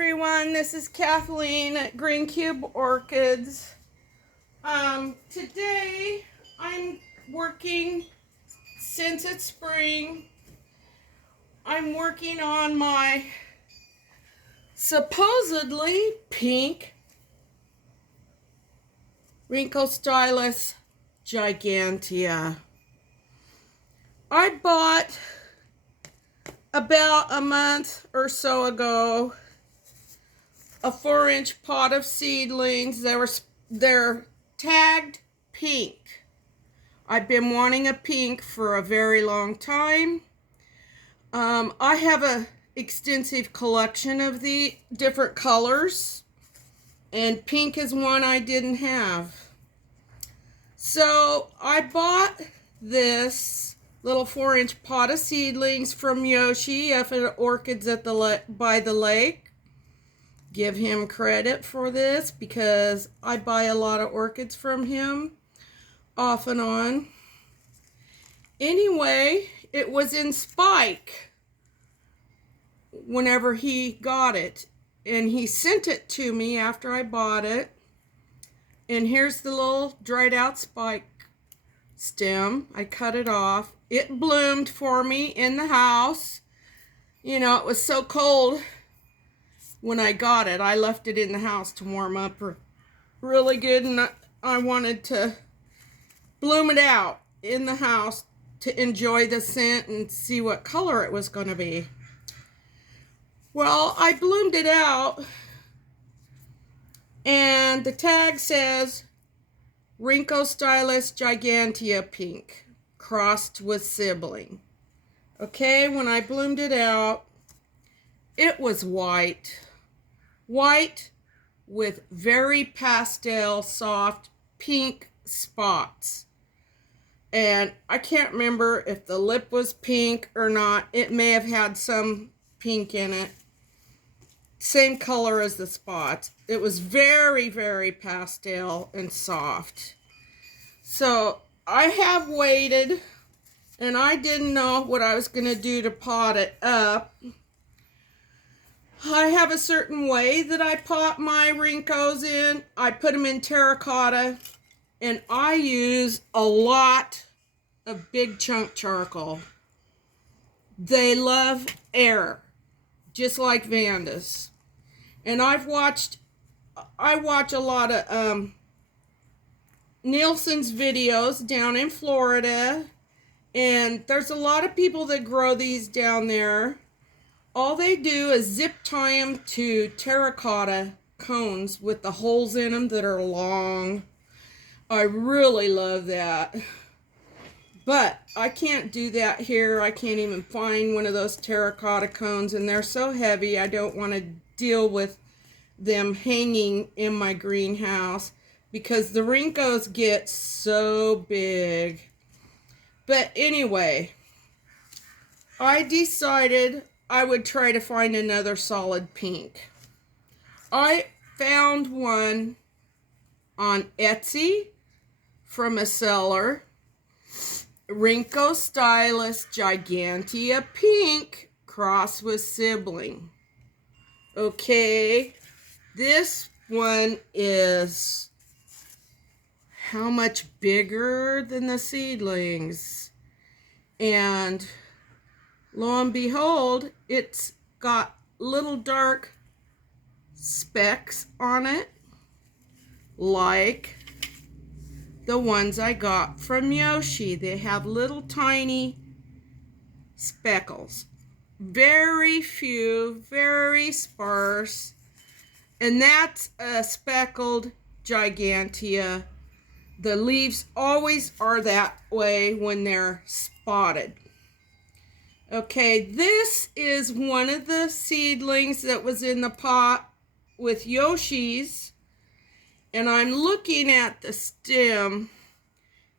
everyone, this is Kathleen at Green Cube Orchids. Today I'm working, since it's spring, I'm working on my supposedly pink Rhynchostylis gigantea. I bought about a month or so ago a 4-inch pot of seedlings. They're tagged pink. I've been wanting a pink for a very long time. I have a extensive collection of the different colors, and pink is one I didn't have. So I bought this little 4-inch pot of seedlings from Yoshi up at Orchids at by the lake. Give him credit for this because I buy a lot of orchids from him off and on. Anyway, it was in spike whenever he got it, and he sent it to me after I bought it. And here's the little dried out spike stem. I cut it off. It bloomed for me in the house. You know, it was so cold when I got it. I left it in the house to warm up really good, and I wanted to bloom it out in the house to enjoy the scent and see what color it was going to be. Well, I bloomed it out, and the tag says Rhynchostylis gigantea pink crossed with sibling. Okay, when I bloomed it out, it was white with very pastel soft pink spots. And I can't remember if the lip was pink or not. It may have had some pink in it. Same color as the spots. It was very, very pastel and soft. So I have waited, and I didn't know what I was going to do to pot it up. I have a certain way that I pot my Rhynkos in. I put them in terracotta, and I use a lot of big chunk charcoal. They love air, just like Vandas. And I watch a lot of Nielsen's videos down in Florida, and there's a lot of people that grow these down there. All they do is zip tie them to terracotta cones with the holes in them that are long. I really love that. But I can't do that here. I can't even find one of those terracotta cones, and they're so heavy I don't want to deal with them hanging in my greenhouse because the Rhynkos get so big. But anyway, I decided I would try to find another solid pink. I found one on Etsy from a seller, Rhynchostylis gigantea pink cross with sibling. Okay, this one is how much bigger than the seedlings, and lo and behold, it's got little dark specks on it, like the ones I got from Yoshi. They have little tiny speckles. Very few, very sparse. And that's a speckled gigantea. The leaves always are that way when they're spotted. Okay, this is one of the seedlings that was in the pot with Yoshi's. And I'm looking at the stem.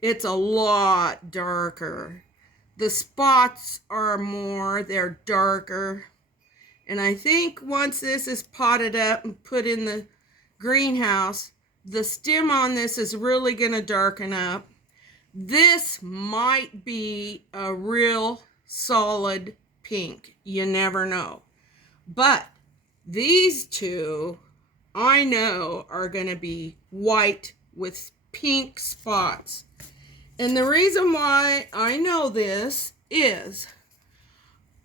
It's a lot darker. The spots are more, they're darker. And I think once this is potted up and put in the greenhouse, the stem on this is really going to darken up. This might be a real solid pink. You never know. But These two, I know, are going to be white with pink spots. And the reason why I know this is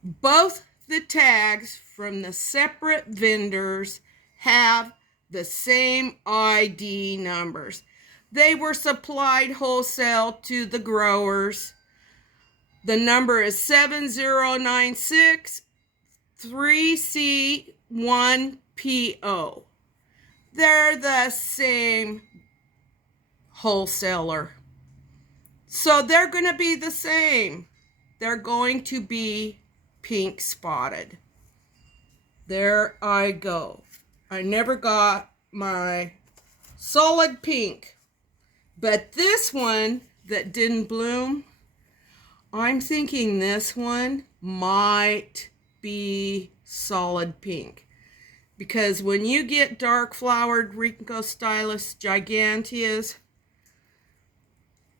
both the tags from the separate vendors have the same ID numbers. They were supplied wholesale to the growers. The number is 7096 3C1PO. They're the same wholesaler. So they're going to be the same. They're going to be pink spotted. There I go. I never got my solid pink. But this one that didn't bloom, I'm thinking this one might be solid pink. Because when you get dark flowered Rhynchostylis giganteas,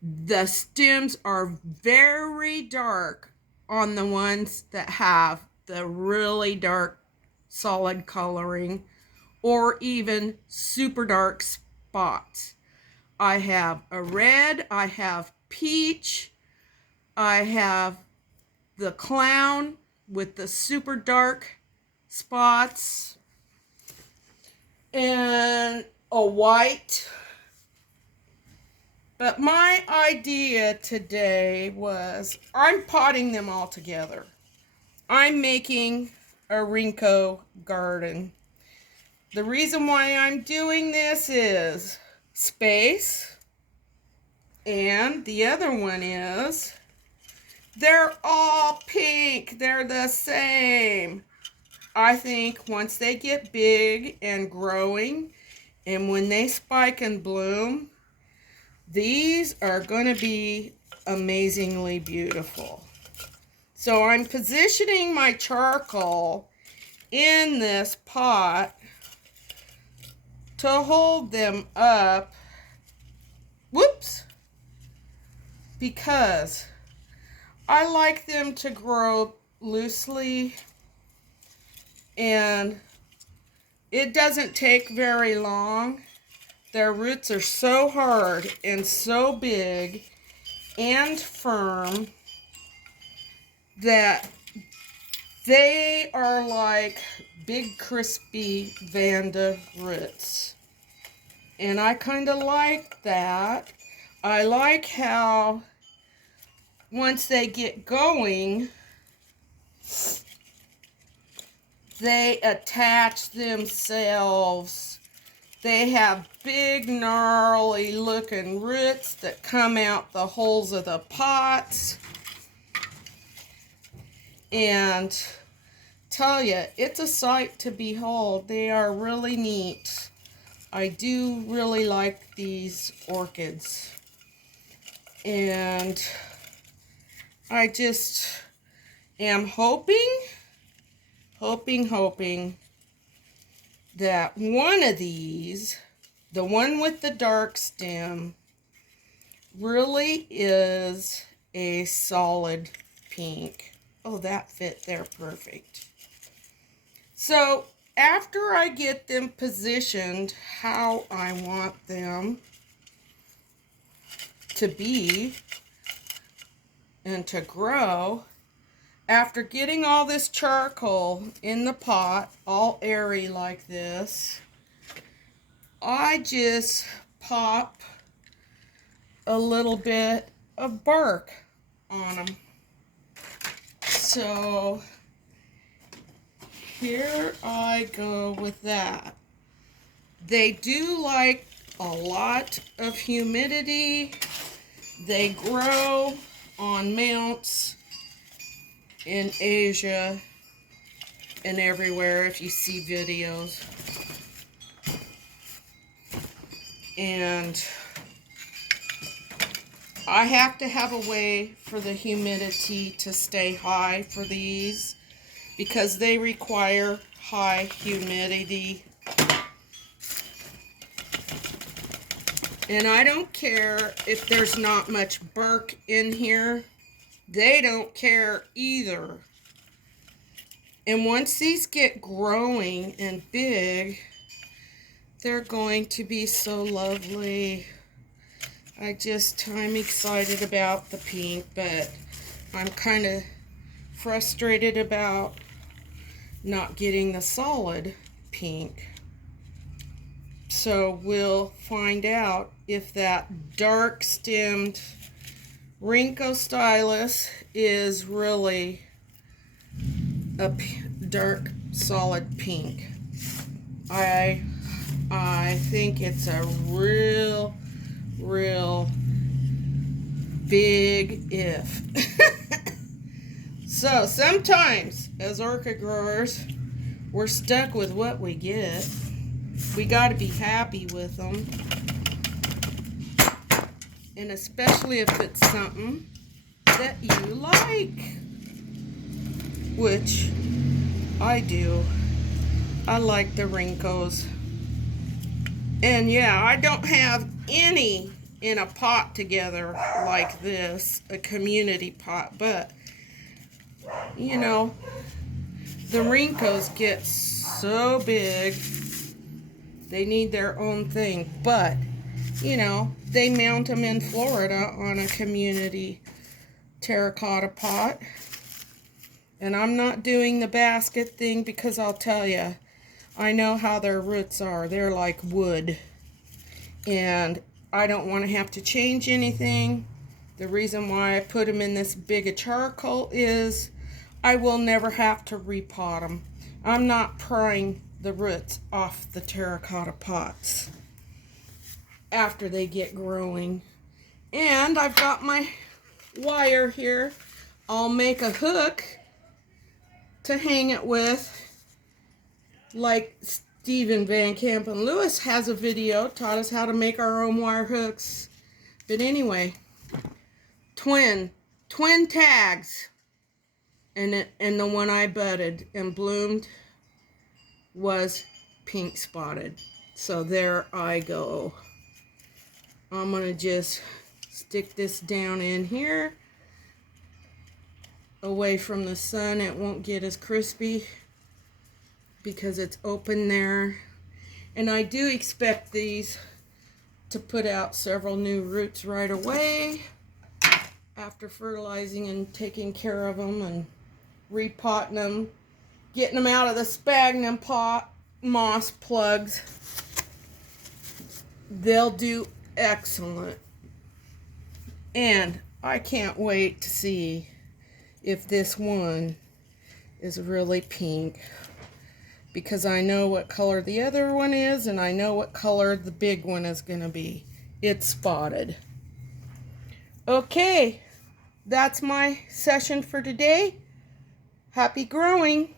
the stems are very dark on the ones that have the really dark solid coloring or even super dark spots. I have a red, I have peach, I have the clown with the super dark spots, and a white. But my idea today was I'm potting them all together. I'm making a Rhyncho garden. The reason why I'm doing this is space, and the other one is they're all pink. They're the same. I think once they get big and growing, and when they spike and bloom, these are going to be amazingly beautiful. So I'm positioning my charcoal in this pot to hold them up. Whoops! Because I like them to grow loosely, and it doesn't take very long. Their roots are so hard and so big and firm that they are like big crispy Vanda roots. And I kind of like that. I like how once they get going, they attach themselves. They have big, gnarly looking roots that come out the holes of the pots. And tell you, it's a sight to behold. They are really neat. I do really like these orchids. And I just am hoping that one of these, the one with the dark stem, really is a solid pink. Oh, that fit there perfect. So after I get them positioned how I want them to be and to grow, after getting all this charcoal in the pot, all airy like this, I just pop a little bit of bark on them. So here I go with that. They do like a lot of humidity. They grow on mounts in Asia and everywhere if you see videos. And I have to have a way for the humidity to stay high for these because they require high humidity. And I don't care if there's not much bark in here. They don't care either. And once these get growing and big, they're going to be so lovely. I'm excited about the pink, but I'm kind of frustrated about not getting the solid pink. So we'll find out if that dark stemmed Rhynchostylis is really a dark solid pink. I think it's a real big if. So sometimes as orchid growers, we're stuck with what we get. We got to be happy with them, and especially if it's something that you like, which I do. I like the Rhynchos. And yeah, I don't have any in a pot together like this, a community pot, but you know, the Rhynchos get so big, they need their own thing. But you know, they mount them in Florida on a community terracotta pot. And I'm not doing the basket thing because I'll tell you, I know how their roots are. They're like wood. And I don't want to have to change anything. The reason why I put them in this big of charcoal is I will never have to repot them. I'm not prying the roots off the terracotta pots after they get growing. And I've got my wire here. I'll make a hook to hang it with, like Stephen Van Camp and Lewis has a video, taught us how to make our own wire hooks. But anyway, twin tags, and the one I budded and bloomed was pink spotted. So there I go. I'm gonna just stick this down in here away from the sun. It won't get as crispy because it's open there. And I do expect these to put out several new roots right away after fertilizing and taking care of them and repotting them, getting them out of the sphagnum pot moss plugs. They'll do excellent. And I can't wait to see if this one is really pink, because I know what color the other one is, and I know what color the big one is going to be. It's spotted. Okay, that's my session for today. Happy growing.